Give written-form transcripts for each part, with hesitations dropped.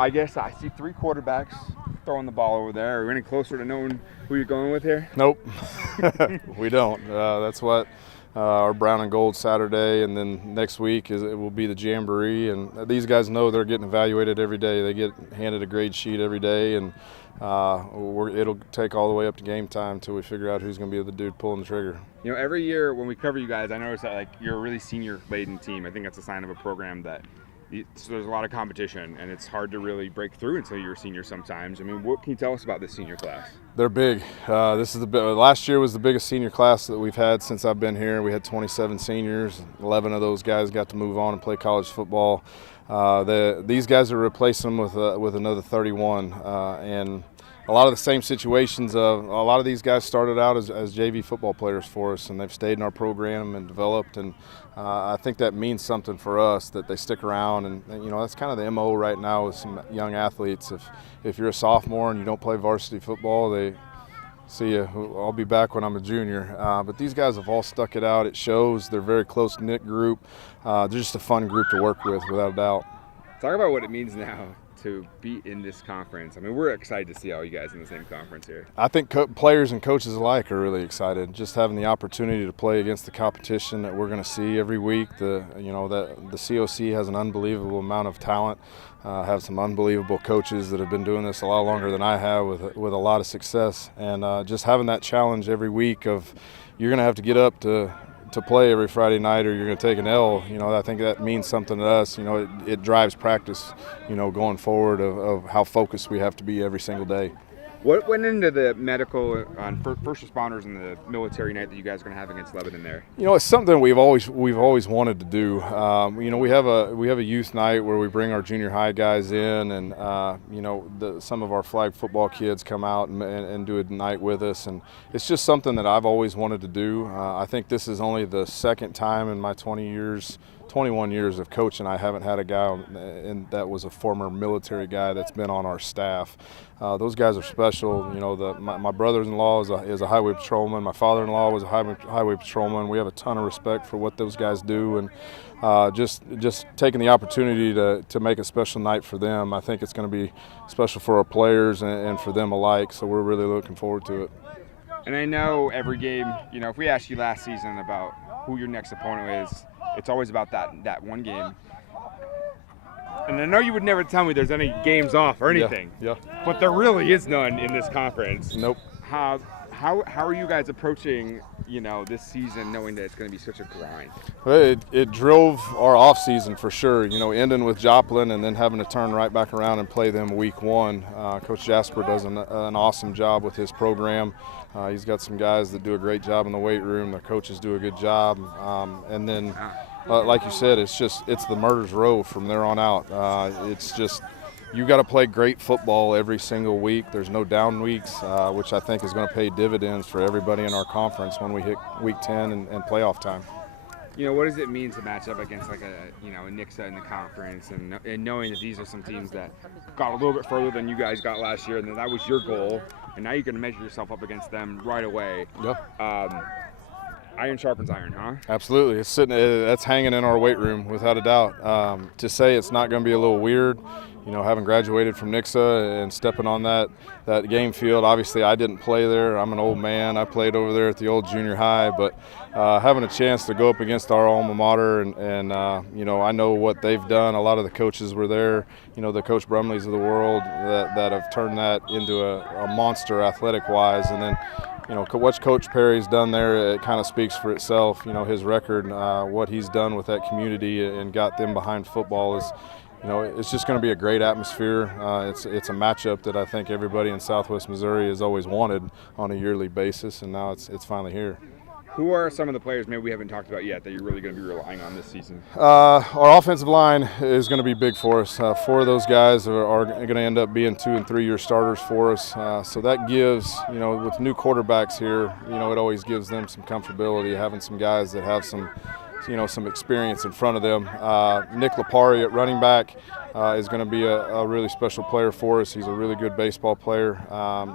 I guess I see 3 quarterbacks throwing the ball over there. Are we any closer to knowing who you're going with here? Nope, we don't. That's what our brown and gold Saturday, and then next week it will be the Jamboree. And these guys know they're getting evaluated every day. They get handed a grade sheet every day, and it'll take all the way up to game time until we figure out who's going to be the dude pulling the trigger. You know, every year when we cover you guys, I notice that you're a really senior-laden team. I think that's a sign of a program that so there's a lot of competition, and it's hard to really break through until you're a senior sometimes. I mean, what can you tell us about this senior class? They're big. This is last year was the biggest senior class that we've had since I've been here. We had 27 seniors. 11 of those guys got to move on and play college football. These guys are replacing them with another 31, and a lot of the same situations. A lot of these guys started out as JV football players for us, and they've stayed in our program and developed. And I think that means something for us that they stick around. And you know, that's kind of the MO right now with some young athletes. If you're a sophomore and you don't play varsity football, they see you. I'll be back when I'm a junior. But these guys have all stuck it out. It shows. They're a very close-knit group. They're just a fun group to work with, without a doubt. Talk about what it means now to be in this conference. I mean, we're excited to see all you guys in the same conference here. I think players and coaches alike are really excited. Just having the opportunity to play against the competition that we're going to see every week. The COC has an unbelievable amount of talent. Have some unbelievable coaches that have been doing this a lot longer than I have with a lot of success. And just having that challenge every week of you're going to have to get up to play every Friday night or you're going to take an L, you know, I think that means something to us. You know, it drives practice, you know, going forward of how focused we have to be every single day. What went into the medical on first responders and the military night that you guys are going to have against Lebanon there? You know, it's something we've always wanted to do. You know, we have a youth night where we bring our junior high guys in, and you know, some of our flag football kids come out and do a night with us, and it's just something that I've always wanted to do. I think this is only the second time in my 21 years of coaching I haven't had a guy that was a former military guy that's been on our staff. Those guys are special. You know, my brother-in-law is a highway patrolman. My father-in-law was a highway patrolman. We have a ton of respect for what those guys do, and just taking the opportunity to make a special night for them. I think it's going to be special for our players and for them alike. So we're really looking forward to it. And I know every game, you know, if we asked you last season about who your next opponent is, it's always about that one game. And I know you would never tell me there's any games off or anything. Yeah. But there really is none in this conference. Nope. How are you guys approaching, you know, this season knowing that it's going to be such a grind? Well, it drove our off season for sure. You know, ending with Joplin and then having to turn right back around and play them week 1. Coach Jasper does an awesome job with his program. He's got some guys that do a great job in the weight room. Their coaches do a good job. And then, like you said, it's the murder's row from there on out. It's just, you got to play great football every single week. There's no down weeks, which I think is going to pay dividends for everybody in our conference when we hit week 10 and playoff time. You know, what does it mean to match up against a Nixa in the conference and knowing that these are some teams that got a little bit further than you guys got last year, and that was your goal, and now you're going to measure yourself up against them right away. Yep. Iron sharpens iron, huh? Absolutely. It's that's hanging in our weight room without a doubt. To say it's not going to be a little weird, you know, having graduated from Nixa and stepping on that game field. Obviously, I didn't play there. I'm an old man. I played over there at the old junior high, but having a chance to go up against our alma mater and you know, I know what they've done. A lot of the coaches were there, you know, the Coach Brumleys of the world that have turned that into a monster athletic-wise. And then, you know, what Coach Perry's done there, it kind of speaks for itself. You know, his record, what he's done with that community and got them behind football is, you know, it's just going to be a great atmosphere. It's a matchup that I think everybody in Southwest Missouri has always wanted on a yearly basis, and now it's finally here. Who are some of the players maybe we haven't talked about yet that you're really going to be relying on this season? Our offensive line is going to be big for us. 4 of those guys are going to end up being 2- and 3-year starters for us. So that gives, you know, with new quarterbacks here, you know, it always gives them some comfortability, having some guys that have some, you know, some experience in front of them. Nick Lapari at running back is going to be a really special player for us. He's a really good baseball player.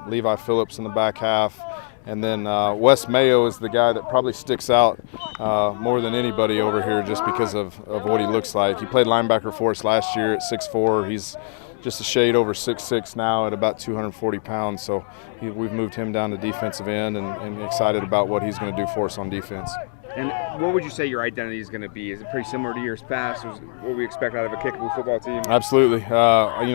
Levi Phillips in the back half. And then Wes Mayo is the guy that probably sticks out more than anybody over here just because of what he looks like. He played linebacker for us last year at 6'4". He's just a shade over 6'6" now at about 240 pounds. So we've moved him down to defensive end and excited about what he's going to do for us on defense. And what would you say your identity is going to be? Is it pretty similar to years past? What we expect out of a Kickapoo football team? Absolutely.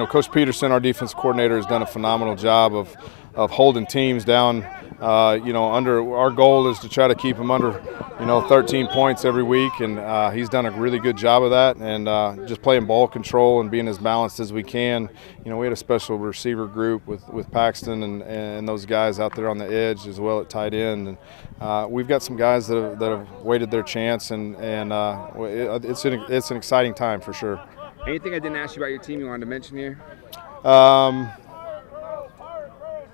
Coach Peterson, our defense coordinator, has done a phenomenal job of holding teams down. Under our goal is to try to keep them under 13 points every week, and he's done a really good job of that, and just playing ball control and being as balanced as we can. We had a special receiver group with Paxton and those guys out there on the edge as well at tight end, and we've got some guys that have waited their chance, and it's an exciting time for sure. Anything I didn't ask you about your team you wanted to mention here?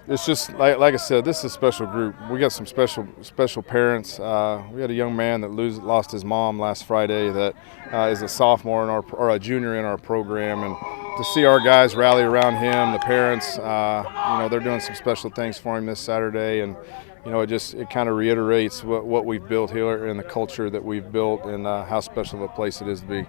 It's just like I said, this is a special group. We got some special parents. We had a young man that lost his mom last Friday that is a sophomore or a junior in our program, and to see our guys rally around him, the parents, they're doing some special things for him this Saturday, and it kind of reiterates what we've built here and the culture that we've built and how special of a place it is to be.